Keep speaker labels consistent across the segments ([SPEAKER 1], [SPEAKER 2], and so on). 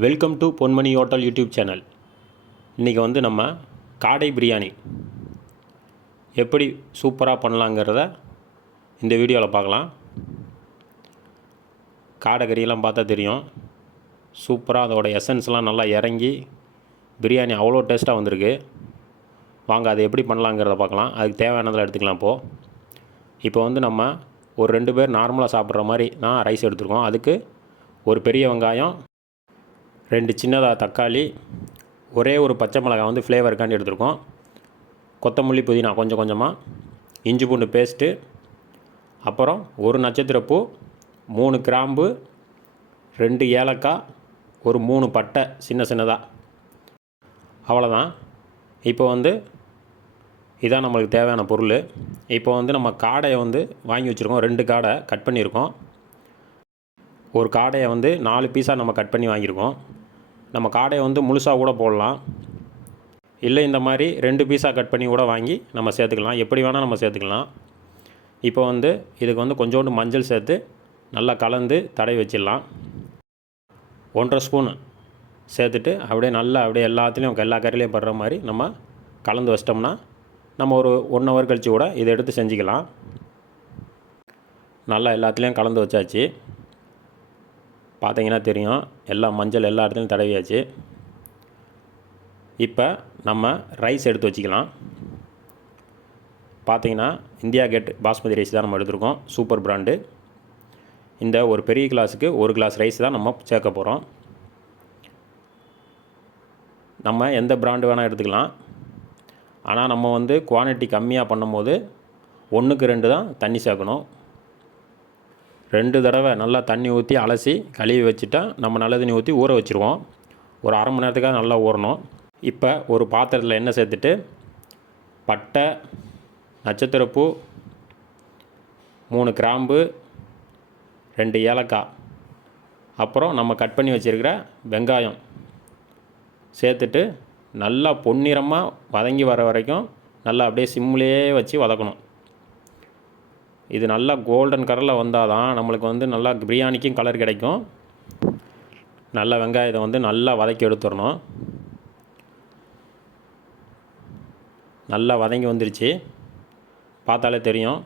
[SPEAKER 1] Welcome to Ponmani hotel YouTube channel இன்றைக்கி வந்து நம்ம காடை பிரியாணி. எப்படி சூப்பராக பண்ணலாங்கிறத இந்த வீடியோவில் பார்க்கலாம். காடை கறியெல்லாம் பார்த்தா தெரியும். சூப்பராக அதோட எசன்ஸ்லாம் நல்லா இறங்கி பிரியாணி அவ்வளோ டேஸ்ட்டாக வந்திருக்கு. வாங்க அதை எப்படி பண்ணலாங்கிறத பார்க்கலாம். அதுக்கு தேவையானதில் எடுத்துக்கலாம் இப்போது இப்போ வந்து நம்ம ஒரு ரெண்டு பேர் நார்மலாக சாப்பிட்ற மாதிரி தான் ரைஸ் எடுத்துருக்கோம். அதுக்கு ஒரு பெரிய வெங்காயம் ரெண்டு சின்னதாக தக்காளி ஒரே ஒரு பச்சை மிளகாய் வந்து ஃப்ளேவருக்காண்டி எடுத்துருக்கோம். கொத்தமல்லி புதினா கொஞ்சம் கொஞ்சமாக இஞ்சி பூண்டு பேஸ்ட்டு அப்புறம் ஒரு நட்சத்திரப்பூ மூணு கிராம்பு ரெண்டு ஏலக்காய் ஒரு மூணு பட்டை சின்ன சின்னதாக அவ்வளோதான் இப்போ வந்து இதான் நம்மளுக்கு தேவையான பொருள். இப்போ வந்து நம்ம காடையை வந்து வாங்கி வச்சுருக்கோம். ரெண்டு காடை கட் பண்ணியிருக்கோம். ஒரு காடையை வந்து நாலு பீஸாக நம்ம கட் பண்ணி வாங்கியிருக்கோம். நம்ம காடையை வந்து முழுசாக கூட போடலாம். இல்லை இந்த மாதிரி ரெண்டு பீஸாக கட் பண்ணி கூட வாங்கி நம்ம சேர்த்துக்கலாம். எப்படி வேணால் நம்ம சேர்த்துக்கலாம். இப்போ வந்து இதுக்கு வந்து கொஞ்சோண்டு மஞ்சள் சேர்த்து நல்லா கலந்து தடவி வச்சிடலாம். ஒன்றரை ஸ்பூனு சேர்த்துட்டு அப்படியே நல்லா அப்படியே எல்லாத்துலேயும் எல்லா கறிலையும் படுற மாதிரி நம்ம கலந்து வச்சிட்டோம்னா நம்ம ஒரு ஒன் ஹவர் கழித்து கூட இதை எடுத்து செஞ்சுக்கலாம். நல்லா எல்லாத்துலேயும் கலந்து வச்சாச்சு. பார்த்தீங்கன்னா தெரியும். எல்லா மஞ்சள் எல்லா இடத்துலையும் தடவியாச்சு. இப்போ நம்ம ரைஸ் எடுத்து வச்சுக்கலாம். பார்த்தீங்கன்னா இந்தியா கேட் பாஸ்மதி ரைஸ் தான் நம்ம எடுத்திருக்கோம். சூப்பர் பிராண்டு இந்த ஒரு பெரிய கிளாஸுக்கு ஒரு கிளாஸ் ரைஸ் தான் நம்ம சேர்க்க போகிறோம் நம்ம எந்த பிராண்டு வேணால் எடுத்துக்கலாம். ஆனால் நம்ம வந்து குவான்டிட்டி கம்மியாக பண்ணும்போது ஒன்றுக்கு ரெண்டு தான் தண்ணி சேர்க்கணும். ரெண்டு தடவை நல்லா தண்ணி ஊற்றி அலசி கழுவி வச்சுட்டா நம்ம நல்ல தண்ணி ஊற்றி ஊற வச்சுருவோம். ஒரு அரை மணி நேரத்துக்காக நல்லா ஊறணும். இப்போ ஒரு பாத்திரத்தில் எண்ணெய் சேர்த்துட்டு பட்டை நட்சத்திரப்பூ மூணு கிராம்பு ரெண்டு ஏலக்காய். அப்புறம் நம்ம கட் பண்ணி வச்சுருக்கிற வெங்காயம் சேர்த்துட்டு நல்லா பொன்னிறமாக வதங்கி வர வரைக்கும் நல்லா அப்படியே சிம்லேயே வச்சு வதக்கணும். இது நல்லா கோல்டன் கலரில் வந்தால் தான் நம்மளுக்கு வந்து நல்லா பிரியாணிக்கும் கலர் கிடைக்கும். நல்லா வெங்காயத்தை வந்து நல்லா வதக்கி எடுத்துடணும். நல்லா வதங்கி வந்துருச்சு. பார்த்தாலே தெரியும்.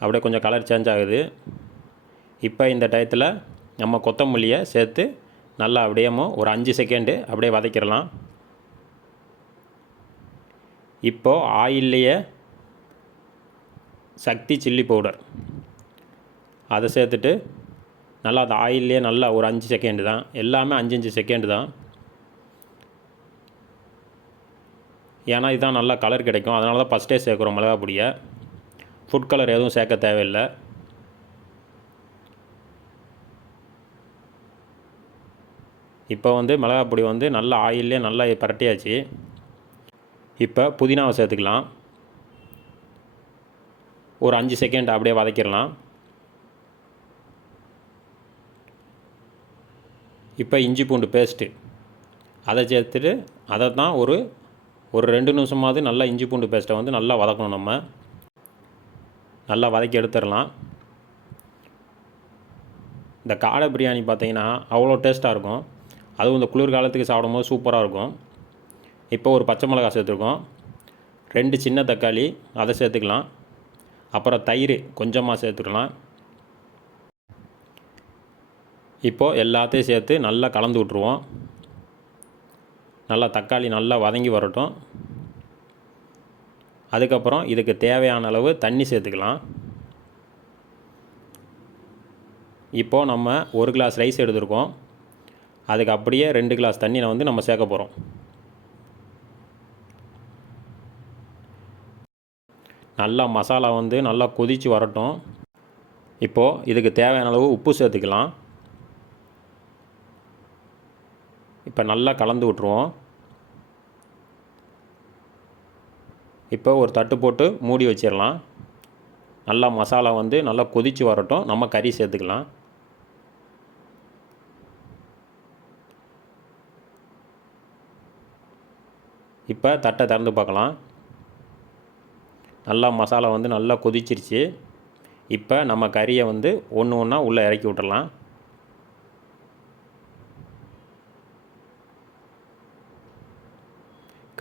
[SPEAKER 1] அப்படியே கொஞ்சம் கலர் சேஞ்ச் ஆகுது. இப்போ இந்த டயத்தில் நம்ம கொத்தமல்லியை சேர்த்து நல்லா அப்படியே ஒரு அஞ்சு செகண்டு அப்படியே வதக்கிடலாம். இப்போது ஆயில்லையே சக்தி சில்லி பவுடர். அதை சேர்த்துட்டு நல்லா அது ஆயிலே நல்லா ஒரு அஞ்சு செகண்டு தான். எல்லாமே அஞ்சு அஞ்சு செகண்டு தான். ஏன்னா இதுதான் நல்லா கலர் கிடைக்கும். அதனால தான் ஃபஸ்ட்டே சேர்க்குறோம் மிளகா பொடியை. ஃபுட் கலர் எதுவும் சேர்க்க தேவையில்லை. இப்போ வந்து மிளகா பொடி வந்து நல்லா ஆயிலே நல்லா பரட்டியாச்சு. இப்போ புதினாவை சேர்த்துக்கலாம். ஒரு அஞ்சு செகண்ட் அப்படியே வதக்கிடலாம். இப்போ இஞ்சி பூண்டு பேஸ்ட்டு அதை சேர்த்துட்டு அதை தான் ஒரு ஒரு ரெண்டு நிமிஷமாவது நல்லா இஞ்சி பூண்டு பேஸ்ட்டை வந்து நல்லா வதக்கணும் நம்ம. நல்லா வதக்கி எடுத்துடலாம். இந்த காடை பிரியாணி பார்த்தீங்கன்னா அவ்வளோ டேஸ்ட்டாக இருக்கும். அதுவும் இந்த குளிர்காலத்துக்கு சாப்பிடும்போது சூப்பராக இருக்கும். இப்போ ஒரு பச்சை மிளகாய் சேர்த்துருக்கோம். ரெண்டு சின்ன தக்காளி அதை சேர்த்துக்கலாம். அப்புறம் தயிர் கொஞ்சமாக சேர்த்துக்கலாம். இப்போது எல்லாத்தையும் சேர்த்து நல்லா கலந்து விட்ருவோம் நல்லா தக்காளி நல்லா வதங்கி வரட்டும். அதுக்கப்புறம் இதுக்கு தேவையான அளவு தண்ணி சேர்த்துக்கலாம். இப்போது நம்ம ஒரு கிளாஸ் ரைஸ் எடுத்திருக்கோம். அதுக்கு அப்படியே ரெண்டு கிளாஸ் தண்ணியை வந்து நம்ம சேர்க்க போகிறோம் நல்லா மசாலா வந்து நல்லா கொதித்து வரட்டும். இப்போது இதுக்கு தேவையான அளவு உப்பு சேர்த்துக்கலாம். இப்போ நல்லா கலந்து விட்ருவோம் இப்போ ஒரு தட்டு போட்டு மூடி வச்சிடலாம். நல்லா மசாலா வந்து நல்லா கொதித்து வரட்டும். நம்ம கறி சேர்த்துக்கலாம். இப்போ தட்டை திறந்து பார்க்கலாம். நல்லா மசாலா வந்து நல்லா கொதிச்சிருச்சு. இப்போ நம்ம கறியை வந்து ஒன்று ஒன்றா உள்ளே இறக்கி விட்டுடலாம்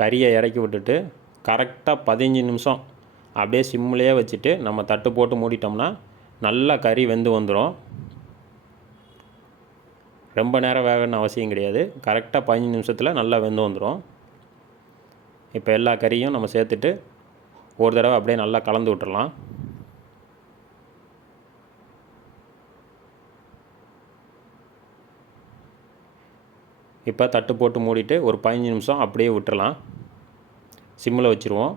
[SPEAKER 1] கறியை இறக்கி விட்டுட்டு கரெக்டாக பதினஞ்சு நிமிஷம் அப்படியே சிம்மிலேயே வச்சுட்டு நம்ம தட்டு போட்டு மூடிட்டோம்னா நல்லா கறி வெந்து வந்துடும் ரொம்ப நேரம் வேகணும்னு அவசியம் கிடையாது. கரெக்டாக பதினஞ்சு நிமிஷத்தில் நல்லா வெந்து வந்துடும் இப்போ எல்லா கறியும் நம்ம சேர்த்துட்டு ஒரு தடவை அப்படியே நல்லா கலந்து விட்டுறலாம். இப்போ தட்டு போட்டு மூடிட்டு ஒரு பதினஞ்சு நிமிஷம் அப்படியே விட்டுறலாம். சிம்மில் வச்சுருவோம்.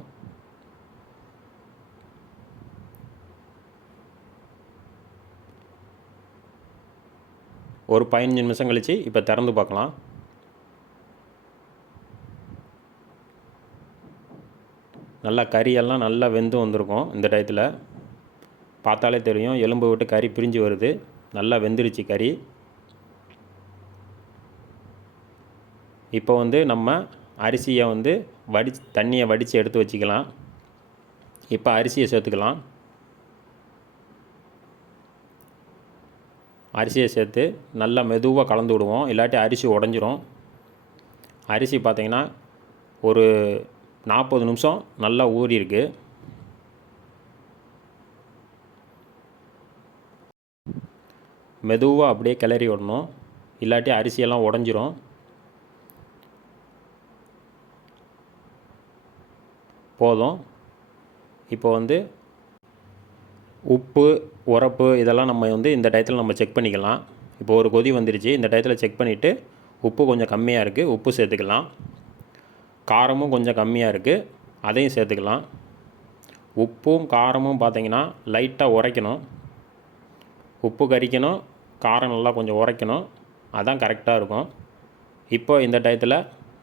[SPEAKER 1] ஒரு பதினஞ்சு நிமிஷம் கழித்து இப்போ திறந்து பார்க்கலாம். நல்லா கறியெல்லாம் நல்லா வெந்து வந்திருக்கும் இந்த டயத்தில். பார்த்தாலே தெரியும் எலும்பு விட்டு கறி பிரிஞ்சு வருது. நல்லா வெந்துருச்சு கறி. இப்போ வந்து நம்ம அரிசியை வந்து வடி தண்ணியை வடித்து எடுத்து வச்சுக்கலாம். இப்போ அரிசியை சேர்த்துக்கலாம். அரிசியை சேர்த்து நல்லா மெதுவாக கலந்து விடுவோம். இல்லாட்டி அரிசி உடஞ்சிரும். அரிசி பார்த்திங்கன்னா ஒரு நாற்பது நிமிஷம் நல்லா ஊறியிருக்கு மெதுவாக அப்படியே கிளறி விடணும். இல்லாட்டி அரிசியெல்லாம் உடஞ்சிரும். போதும். இப்போ வந்து உப்பு உரப்பு இதெல்லாம் நம்ம வந்து இந்த டயத்தில் நம்ம செக் பண்ணிக்கலாம். இப்போ ஒரு கொதி வந்துருச்சு. இந்த டயத்தில் செக் பண்ணிவிட்டு உப்பு கொஞ்சம் கம்மியாக இருக்குது உப்பு சேர்த்துக்கலாம். காரமும் கொஞ்சம் கம்மியாக இருக்குது அதையும் சேர்த்துக்கலாம். உப்பும் காரமும் பார்த்திங்கன்னா லைட்டாக உரைக்கணும். உப்பு கறிக்கணும் காரம் நல்லா கொஞ்சம் உரைக்கணும். அதான் கரெக்டாக இருக்கும். இப்போ இந்த டயத்தில்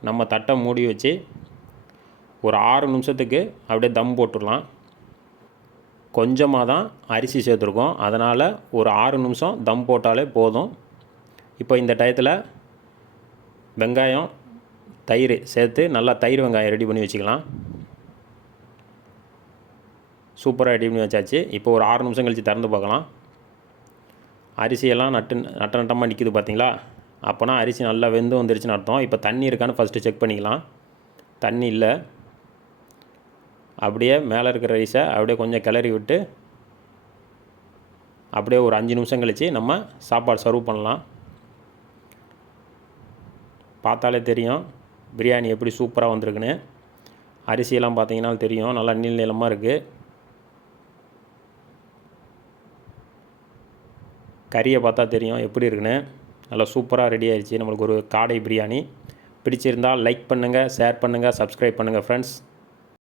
[SPEAKER 1] நம்ம தட்டை மூடி வச்சு ஒரு ஆறு நிமிஷத்துக்கு அப்படியே தம் போட்டுடலாம். கொஞ்சமாக தான் அரிசி சேர்த்துருக்கோம். அதனால் ஒரு ஆறு நிமிஷம் தம் போட்டாலே போதும். இப்போ இந்த டயத்தில் வெங்காயம் தயிர் சேர்த்து நல்லா தயிர் வெங்காயம் ரெடி பண்ணி வச்சுக்கலாம். சூப்பராக ரெடி பண்ணி வச்சாச்சு. இப்போ ஒரு ஆறு நிமிஷம் கழித்து திறந்து பார்க்கலாம். அரிசியெல்லாம் நட்டு நட்ட நட்டமாக நிற்கிது பார்த்தீங்களா? அப்போனா அரிசி நல்லா வெந்து வந்துருச்சுன்னு அர்த்தம். இப்போ தண்ணி இருக்கான்னு ஃபஸ்ட்டு செக் பண்ணிக்கலாம். தண்ணி இல்லை. அப்படியே மேலே இருக்கிற ரைஸை அப்படியே கொஞ்சம் கிளறி விட்டு அப்படியே ஒரு அஞ்சு நிமிஷம் கழித்து நம்ம சாப்பாடு சர்வ் பண்ணலாம். பார்த்தாலே தெரியும். பிரியாணி எப்படி சூப்பராக வந்திருக்குன்னு அரிசியெல்லாம் பார்த்தீங்கன்னா தெரியும். நல்லா நீள் நீளமாக இருக்குது கறியை பார்த்தா தெரியும் எப்படி இருக்குன்னு. நல்லா சூப்பராக ரெடி ஆயிடுச்சு. நம்மளுக்கு ஒரு காடை பிரியாணி. பிடிச்சிருந்தால் லைக் பண்ணுங்கள் ஷேர் பண்ணுங்கள் சப்ஸ்கிரைப் பண்ணுங்கள் ஃப்ரெண்ட்ஸ்